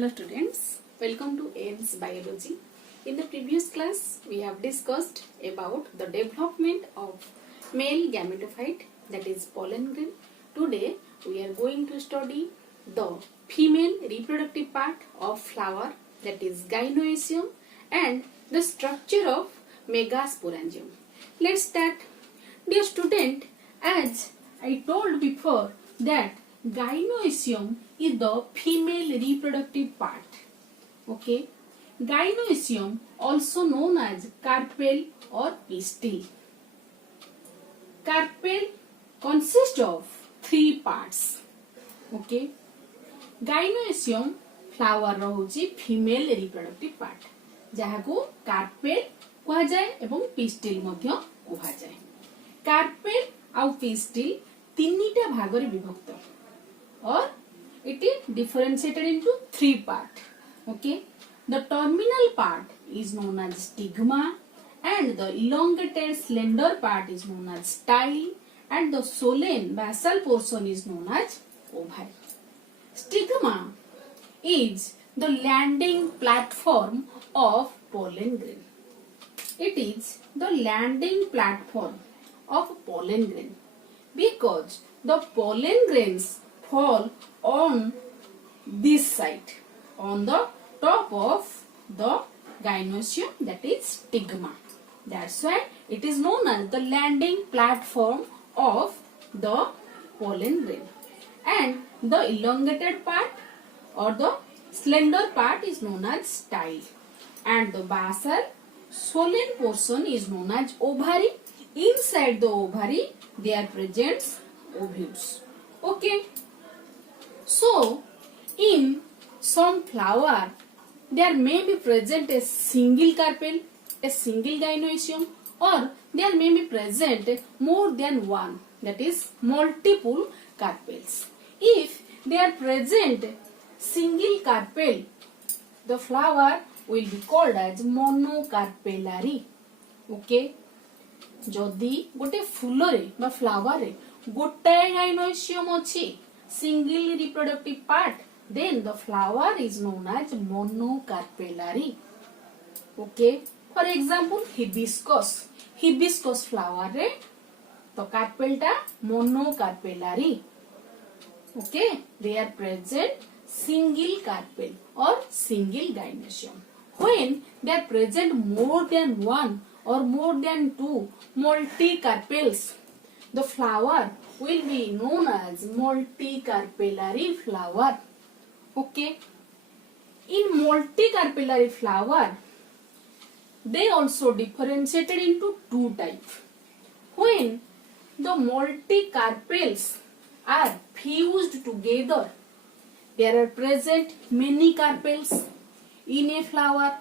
Hello students, welcome to AIMS Biology. In the previous class, we have discussed about the development of male gametophyte, that is pollen grain. Today, we are going to study the female reproductive part of flower, that is gynoecium, and the structure of Megasporangium. Let's start. Dear student, as I told before that gynoecium is the female reproductive part. Okay, gynoecium also known as carpel or pistil. Carpel consists of three parts. Okay, gynoecium flower रहुची female reproductive part, जहाको carpel कहा जाए एवं pistil मध्य कहा जाए. Carpel आउ pistil तीनिटा Bhagare विभक्त और it is differentiated into three parts. Okay, the terminal part is known as stigma, and the elongated slender part is known as style, and the solen basal portion is known as ovary. Stigma is the landing platform of pollen grain. It is the landing platform of pollen grain because the pollen grains fall on this side, on the top of the gynoecium, that is stigma. That's why it is known as the landing platform of the pollen grain. And the elongated part or the slender part is known as style. And the basal swollen portion is known as ovary. Inside the ovary, there presents ovules. Okay. So, in some flower, there may be present a single carpel, a single gynoecium, or there may be present more than one, that is multiple carpels. If they are present single carpel, the flower will be called as monocarpellary. Okay? जदि गोटे फूल रे बा flower रे गोटाए gynoecium अछि, single reproductive part, then the flower is known as monocarpellary. Okay, for example hibiscus flower re to carpel ta monocarpellary. Okay, they are present single carpel or single gynoecium. When they are present more than one or more than two multicarpels, the flower will be known as multicarpellary flower. Okay, in multicarpellary flower, they also differentiated into two types. When the multicarpels are fused together, there are present many carpels in a flower.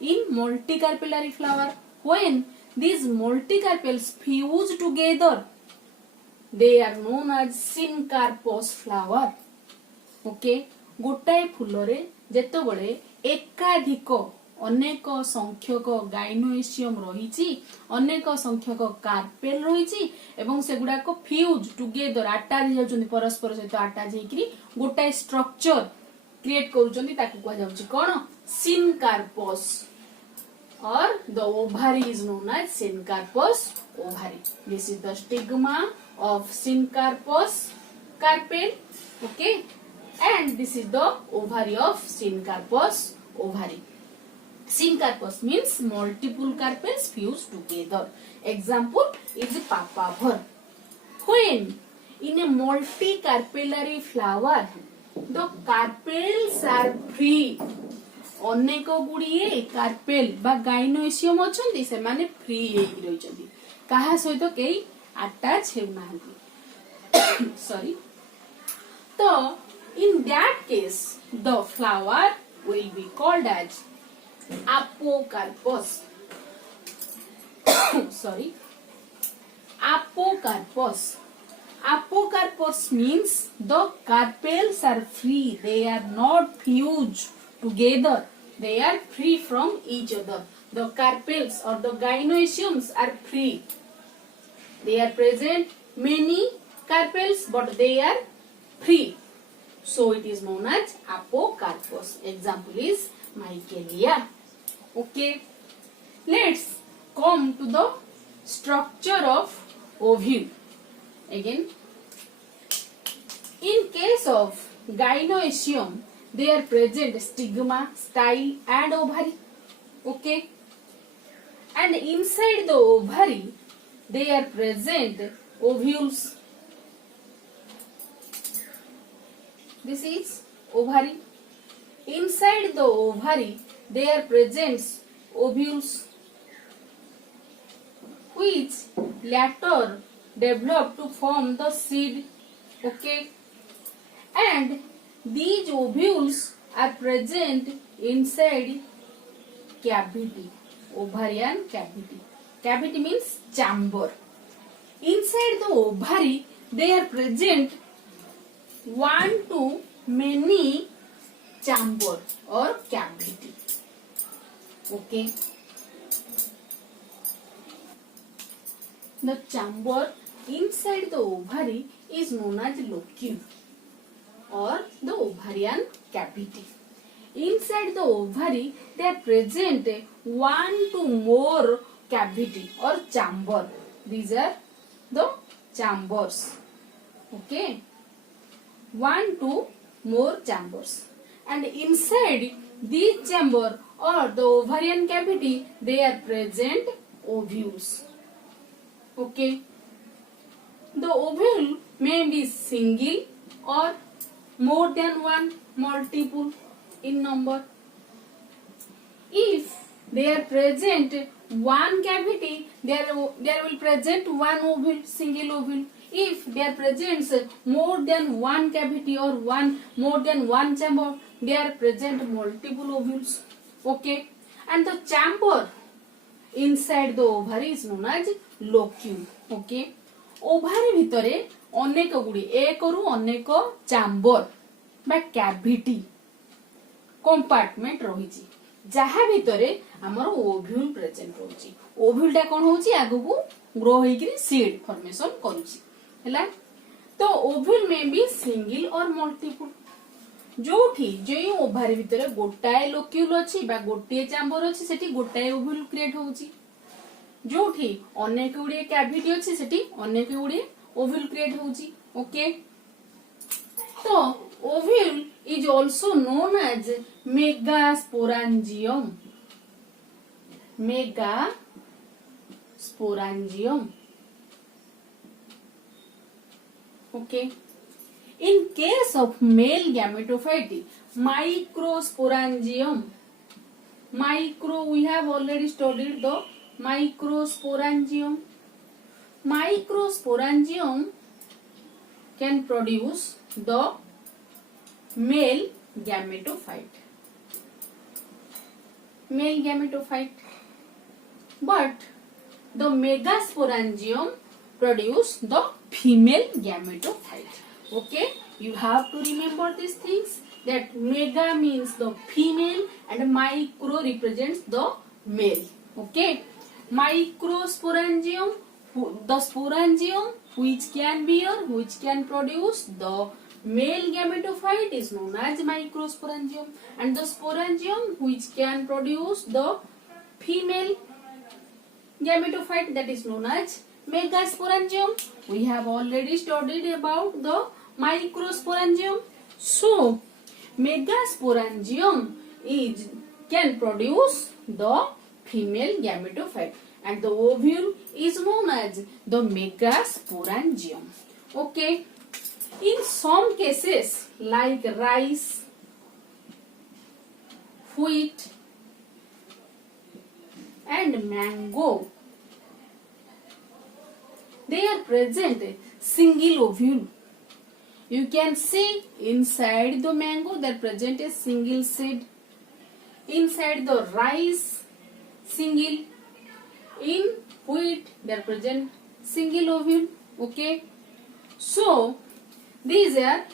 In multicarpellary flower, when these multicarpels fuse together, they are known as syncarpous flower. Okay, गोटाए फूलरे जेतबळे एकाधिक अनेक संख्यक गाइनोइसियम रहिछि, अनेक संख्यक carpel रहिछि एवं सेगुडा को fuse together attach जाउछन्ति परस्पर सहित अटैच हेकरी गोटाए स्ट्रक्चर क्रिएट करूछन्ति, ताकू कहै जाउछि कोन syncarpous, or the ovary is known as syncarpous ovary. This is the stigma of syncarpous carpel. Okay, and this is the ovary of syncarpous ovary. Syncarpous means multiple carpels fused together. Example is papaver. When in a multicarpellary flower, the carpels are free. अनेक गुड़िए carpel बा गाइनोइसियम अछन्ती, से माने free हेकि रहिछन्ती, काहा सहित केही attach हेउनाहन्ती. Sorry. तो in that case, the flower will be called as apocarpous. Sorry, apocarpous. Apocarpous means the carpels are free, they are not fused together, they are free from each other. The carpels or the gynoeciums are free. They are present many carpels, but they are free. So it is known as apocarpous. Example is Michelia. Okay. Let's come to the structure of ovule. Again, in case of gynoecium, they are present stigma, style and ovary. Okay. And inside the ovary, they are present ovules. This is ovary. Inside the ovary, they are present ovules, which later develop to form the seed. Okay. And these ovules are present inside cavity, ovarian cavity. Cavity means chamber. Inside the ovary, they are present one to many chamber or cavity. Okay. The chamber inside the ovary is known as locule or the ovarian cavity. Inside the ovary, they are present one to more cavity or chamber. These are the chambers. Okay. One to more chambers. And inside this chamber or the ovarian cavity, they are present ovules. Okay. The ovule may be single or more than one, multiple in number. If they are present one cavity, there will present one ovule, single ovule. If there presents more than one cavity or more than one chamber, there are present multiple ovules. Okay. And the chamber inside the ovary is known as locule. Okay. Ovary ভিতরে অনেক গুড়ি একরু অনেক chamber বা cavity compartment রহিছি যাহা ভিতরে আমার ওভ্যুল present রହୁଛି। ওভ্যুলটা কোন হଉଛି আগুକୁ grow ହେଇକିରି seed formation କରୁଛି ହେଲା। তো ওভ্যুল may be single or multiple. जोठी J ovary भितर गोटाए लोक्यूल अछि बा गोटिए चैम्बर अछि सेठी गोटाए ओव्यूल क्रिएट होउछि। जोठी अनेक गुड़िए कैविटी अछि सेठी अनेक गुड़िए ओव्यूल क्रिएट होउछि। ओके। तो ovule is also known as megasporangium. Megasporangium. Okay. In case of male gametophyte, microsporangium. We have already studied the microsporangium. Microsporangium can produce the male gametophyte. But the megasporangium produce the female gametophyte. Okay, you have to remember these things, that mega means the female and micro represents the male. Okay, microsporangium, the sporangium which can bear, which can produce the male gametophyte is known as microsporangium, and the sporangium which can produce the female gametophyte, that is known as megasporangium. We have already studied about the microsporangium. So megasporangium can produce the female gametophyte and the ovule is known as the megasporangium. Okay. In some cases like rice, wheat and mango, they are present single ovule. You can see inside the mango there present a single seed. Inside the rice, single. In wheat there present single ovule. Okay. So these are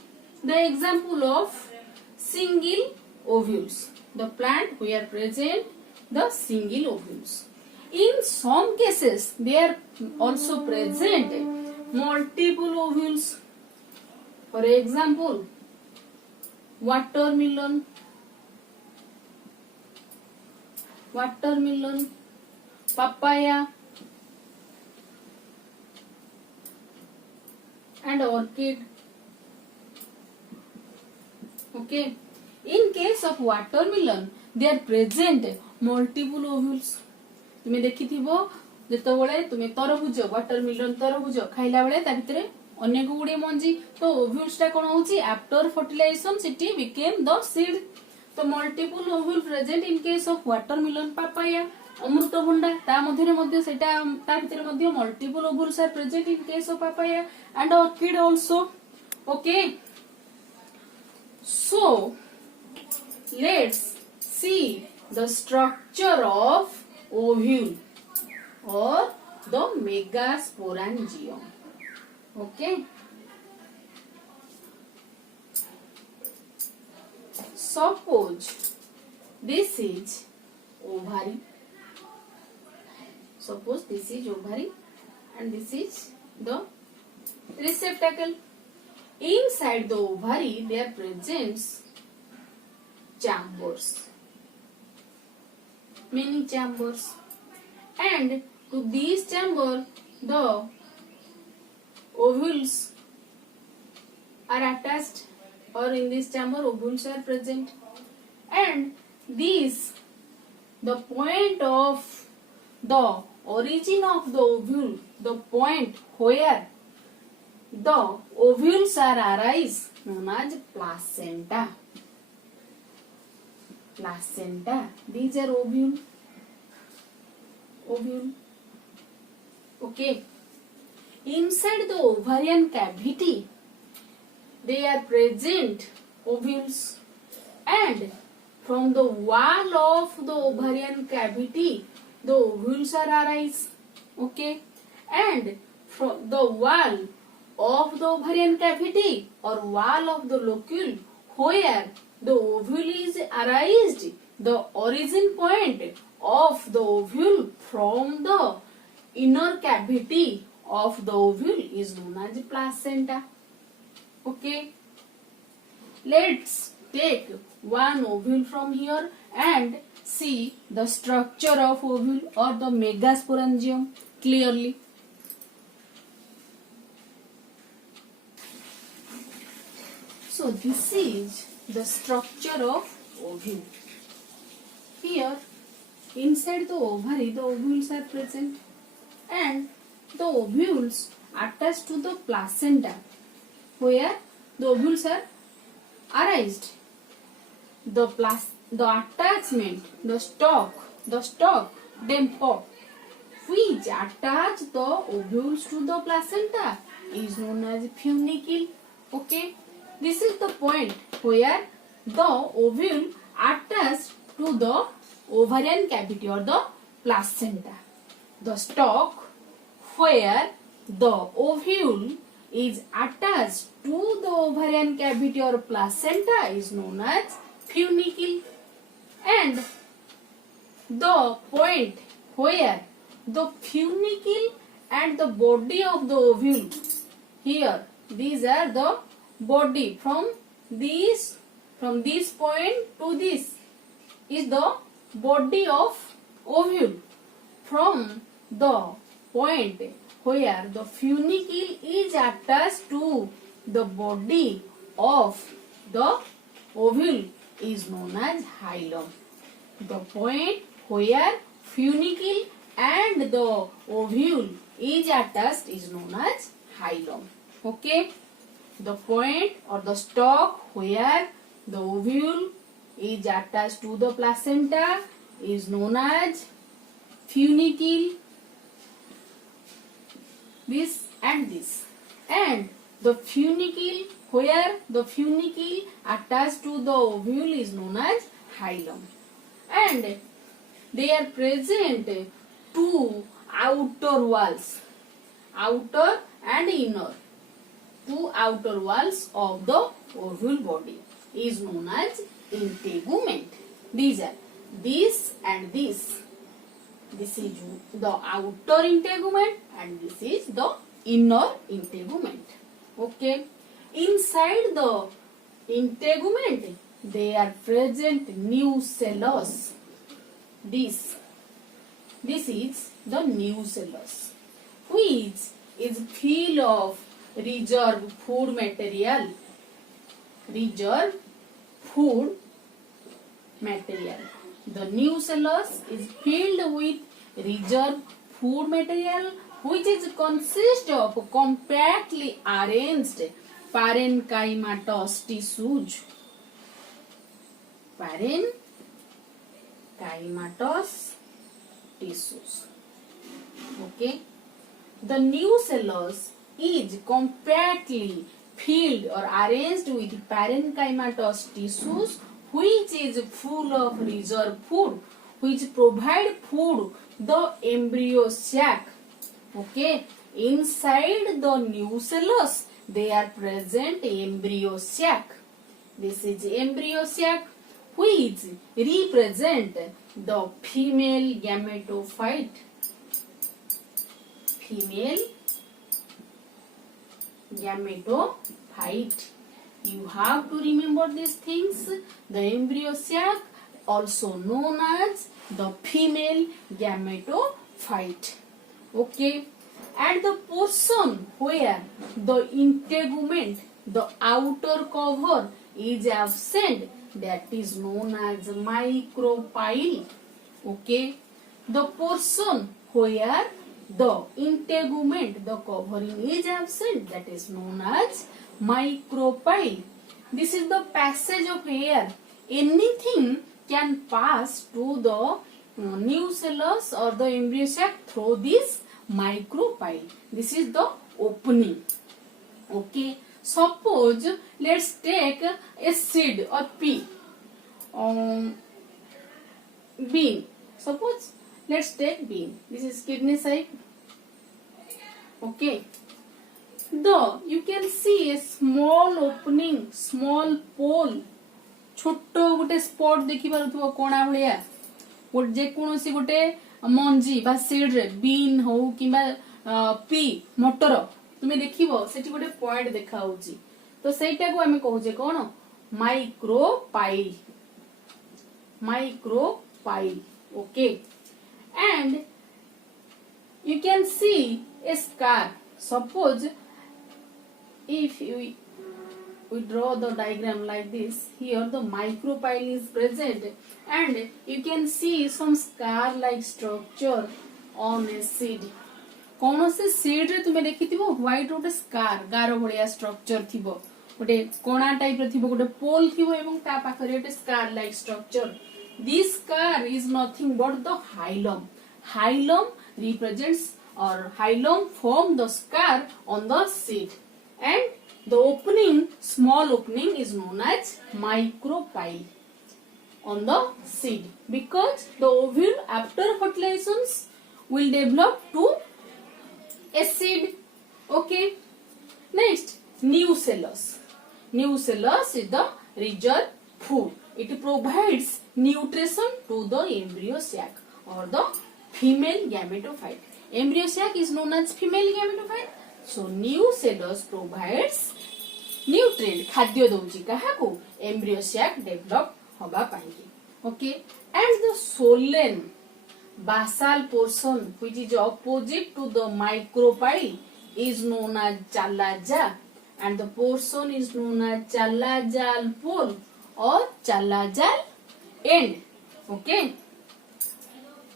the example of single ovules. The plant where present the single ovules. In some cases they are also present multiple ovules. For example, watermelon, papaya, and orchid. Okay. In case of watermelon, they are present multiple ovules. तुमे देखिथिबो जेतबेले तुमे तरबुज watermelon तरबुज खाइला बेले ता भितरे अनेक गुडे मंजी तो ओव्यूल्स टा कोन होची आफ्टर फर्टिलाइजेशन सिटी बिकेम द सीड. तो multiple ovule present in case of watermelon papaya अमृतभंडा ता मध्यरे मध्य सेटा ता भितरे मध्य multiple ovules are present in case of papaya and orchid also. Okay, so let's see the structure of ovule or the megasporangium. Okay, suppose this is ovary, suppose this is ovary and this is the receptacle. Inside the ovary there presents chambers, many chambers, and to these chambers the ovules are attached, or in this chamber ovules are present, and these the point of the origin of the ovule, the point where the ovules are arise known as placenta. Placenta. These are ovule. Okay. Inside the ovarian cavity, they are present ovules, and from the wall of the ovarian cavity, the ovules are arise. Okay, and from the wall of the ovarian cavity or wall of the locule where the ovule is arised, the origin point of the ovule from the inner cavity of the ovule is known as placenta. Okay, let's take one ovule from here and see the structure of ovule or the megasporangium clearly. So this is the structure of ovule. Here inside the ovary the ovules are present, and the ovules attached to the placenta where the ovules are arised. The attachment, the stalk damper which attach the ovules to the placenta is known as funicle. Okay, this is the point where the ovule attached to the ovarian cavity or the placenta. The stalk where the ovule is attached to the ovarian cavity or placenta is known as funicle, and the point where the funicle and the body of the ovule, here these are the body from this point to this is the body of ovule. From the point where the funicle is attached to the body of the ovule is known as hilum. The point where funicle and the ovule is attached is known as hilum. Okay, the point or the stalk where the ovule is attached to the placenta is known as funicle. This and this, and the funicle where the funicle attached to the ovule is known as hilum, and they are present two outer walls, outer and inner. Two outer walls of the ovule body is known as integument. These are this and this. This is the outer integument and this is the inner integument. Okay, inside the integument, they are present nucellus. This is the nucellus, which is full of reserve food material. Reserve food material. The nucellus is filled with reserve food material, which is consist of compactly arranged parenchymatous tissues. Parenchymatous tissues. Okay. The nucellus is compactly filled or arranged with parenchymatous tissues, which is full of reserve food, which provide food the embryo sac. Okay. Inside the nucellus, they are present embryo sac. This is embryo sac, which represent the female gametophyte. Female gametophyte. You have to remember these things. The embryo sac, also known as the female gametophyte. Okay. At the portion where the integument, the outer cover, is absent, that is known as microphyll. Okay. The portion where the integument, the covering, is absent, that is known as microphyll. This is the passage of air. Anything can pass to the nucellus or the embryo sac through this microphyll. This is the opening. Okay. Suppose let's take a seed or pea, bean. Suppose let's take bean. This is kidney side. Okay. You can see a small opening, small pole. छोटो गोटे spot देखि पारुथबो कोणा भलिया जे कोनोसी गोटे मंजी बा seed रे been हो किबा P मटर तुमे देखिबो सेठी गोटे पॉइंट देखा होउची तो सेटा को हमें कहू जे कोन microphyll. Okay. And you can see a scar. Suppose if we draw the diagram like this, here the microphyll is present and you can see some scar like structure on a seed. कौन से seed रे तुमे देखिथिबो white गोटे scar गारो भलिया structure थिबो गोटे कोणा type रे थिबो गोटे पोल थिबो एवं ता पाखरे गोटे scar like structure. This scar is nothing but the hilum. Hilum represents or hilum form the scar on the seed, and the opening, small opening, is known as microphyll on the seed, because the ovule after fertilizations will develop to a seed. Okay. Next, nucellus. Nucellus is the reserve food. It provides nutrition to the embryo sac or the female gametophyte. Embryo sac is known as female gametophyte. So nucellus provides nutrient, खाद्य दउची काहाको embryo sac develop हबा पाइकी. Okay. And the solen basal portion, which is opposite to the microphyll, is known as chalaza, and the portion is known as chalazal pole or chalazal end. Okay.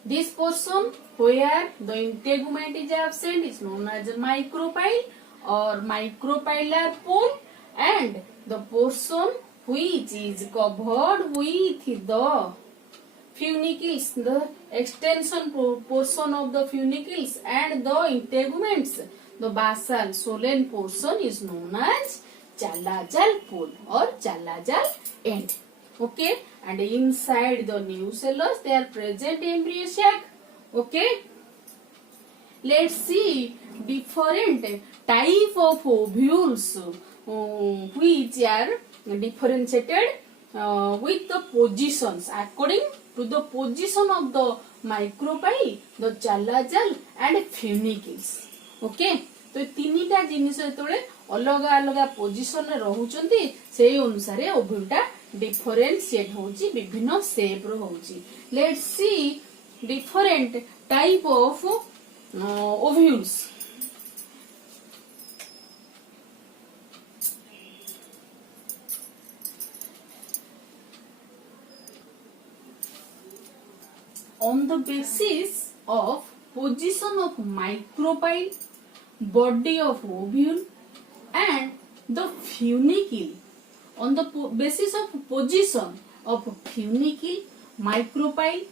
This portion where the integument is absent is known as microphyll or microphyllary pole, and the portion which is covered with the funicles, the extension portion of the funicles and the integuments, the basal solen portion, is known as chalazal pole or chalazal end. Okay. And inside the nucellus there are present embryo sac. Okay. Let's see different type of ovules which are differentiated with the positions according to the position of the microphyll, the chalazal and funicles. Okay. तो तीनिटा जिनिस जेतबे अलगा अलगा position रे रहउचंती सेही अनुसार ovule टा differentiate होउची विभिन्न शेप रो होउची let's see different type of ovules on the basis of position of micropyle, body of ovule and the funicle. On the basis of position of funicle, micropyle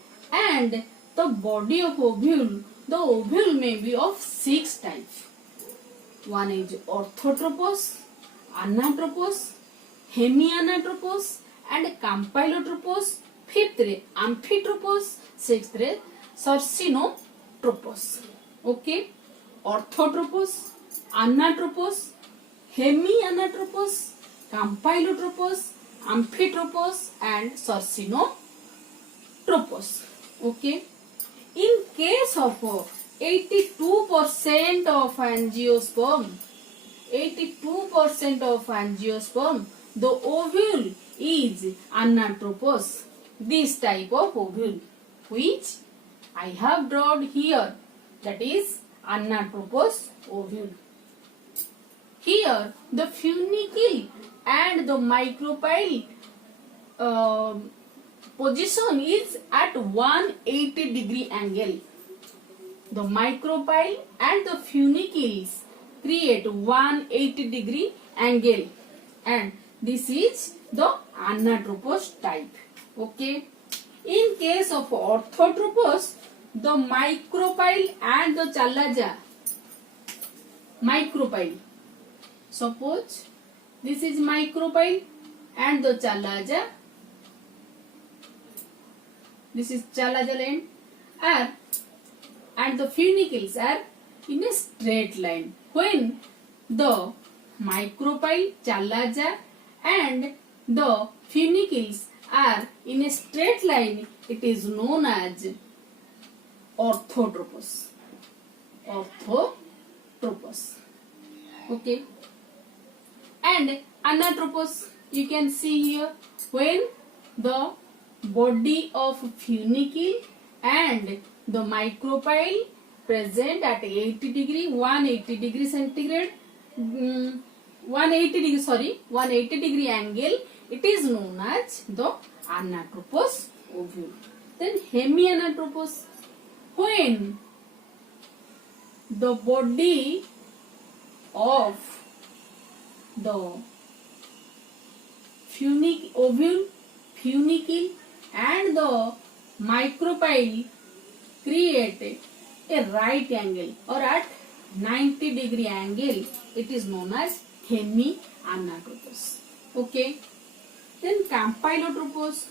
and the body of ovule, the ovule may be of 6 types. One is orthotropos, anatropos, hemianatropos and campylotropos. Fifth रे amphitropos, sixth रे sarcinotropos. Okay, orthotropos, anatropos, hemianatropos, campylotropos, amphitropos and sarcinotropos. Okay, in case of 82% of angiosperm, 82% of angiosperm, the ovule is anatropos. This type of ovule which I have drawn here, that is anatropos ovule. Here the funicle and the micropyle position is at 180-degree angle. The micropyle and the funicles create 180-degree angle and this is the anatropos type. Okay, in case of orthotropos, the micropyle and the chalaza, micropyle, suppose this is micropyle and the chalaza, this is chalaza line, and the funicles are in a straight line. When the micropyle, chalaza and the funicles are in a straight line, it is known as orthotropos. Orthotropos. Okay. And anatropos, you can see here, when the body of funicle and the micropyle present at 80-degree, 180-degree centigrade, 180-degree angle, it is known as the anatropos ovule. Then hemianatropos, when the body of the ovule, funicle and the micropyle create a right angle or at 90-degree angle, it is known as hemianatropos. Okay. Then campylotropos,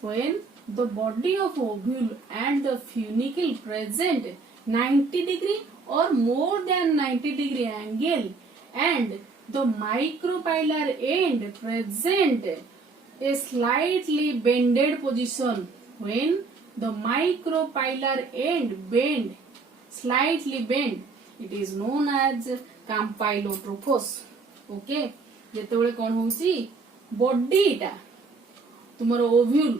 when the body of ovule and the funicle present 90-degree or more than 90-degree angle and the micropylar end present a slightly bended position. When the micropylar end slightly bend, it is known as campylotropos. Okay, जेतेबेले कोन होउची बॉडीटा तुमर ovule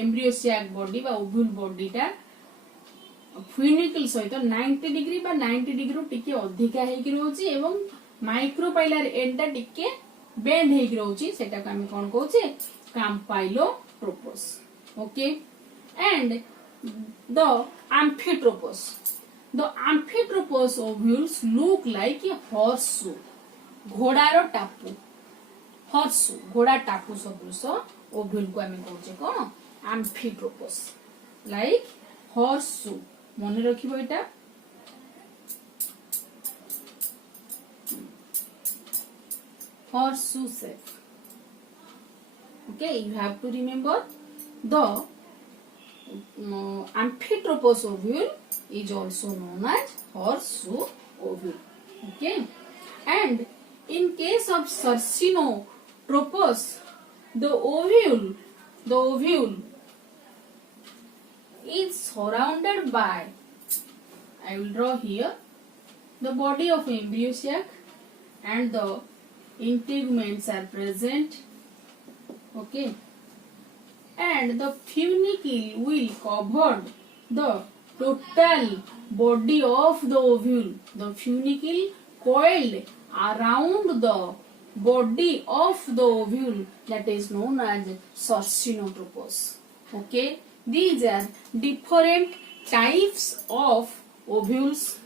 embryo sac body बा ovule बॉडीटा funicle सहित 90 degree बा 90 degree टिके अधिका हेकि रहउची एवं micropylar Enda टिके bend हेकि रहउची सेटा को हम कोन कहउची campylotropos. Okay, and the amphitropos. The amphitropos ovules look like a horseshoe. घोड़ार टापू, हॉर्सू घोड़ा टापू सदृश ओव्यूल को आम कहूचे कौन एम्फिट्रोपस, लाइक हॉर्सू. मन रखिबो एटा horseshoe shape. Okay, you have to remember the amphitropos ovule is also known as horseshoe ovule. Okay, and in case of sarcinotropos, the ovule is surrounded by, I will draw here, the body of embryo sac and the integuments are present. Okay, and the funicle will cover the total body of the ovule. The funicle coiled around the body of the ovule, that is known as Campylotropos. Okay, these are different types of ovules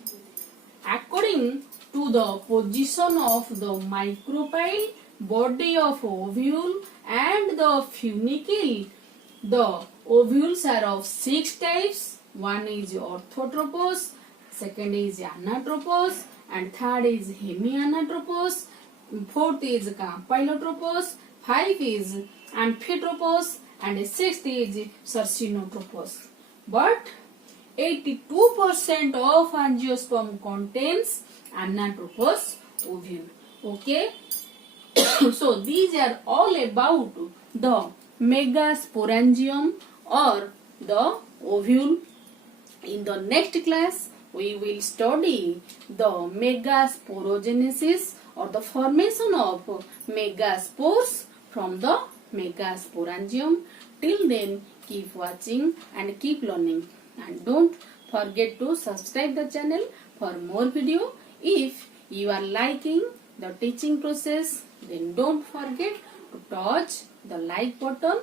according to the position of the microphyll, body of ovule and the funicle. The ovules are of 6 types. One is orthotropos, second is anatropos, and third is hemianatropos, fourth is campylotropos, 5 is amphitropos, and sixth is carcinotropos. But 82% of angiosperm contains anatropos ovule. Okay. So these are all about the Megasporangium or the ovule. In the next class, we will study the megasporogenesis or the formation of megaspores from the Megasporangium. Till then, keep watching and keep learning. And don't forget to subscribe the channel for more video. If you are liking the teaching process, then don't forget to touch the like button